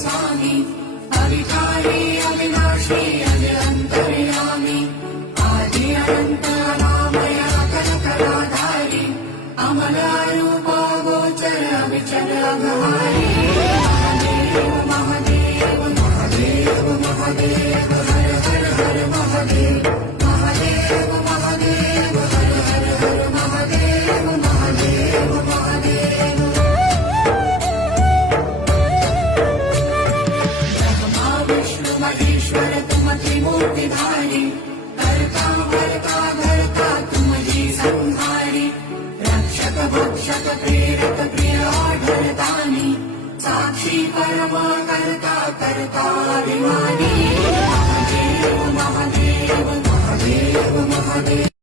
स्वामी अविकारी अविनाशी अज अंतर्यामी आदि अनंत अनामय कलकलाधारी अमल रूप गोचर अविचल अघहारी महादेव महादेव महादेव महादेव हर हर हर महादेव महादेव महादेव हर हर हर महादेव महादेव महादेव ब्रह्मा विष्णु महेश्वर तुम त्रिमूर्तिधारी कर्ता भर्ता धर्ता तुम जी संहारी रक्षक भक्षक प्रेरक प्रिय आढळतानी साक्षी परम कर्ता कर्ताभिमानी महादेव महादेव महादेव महादेव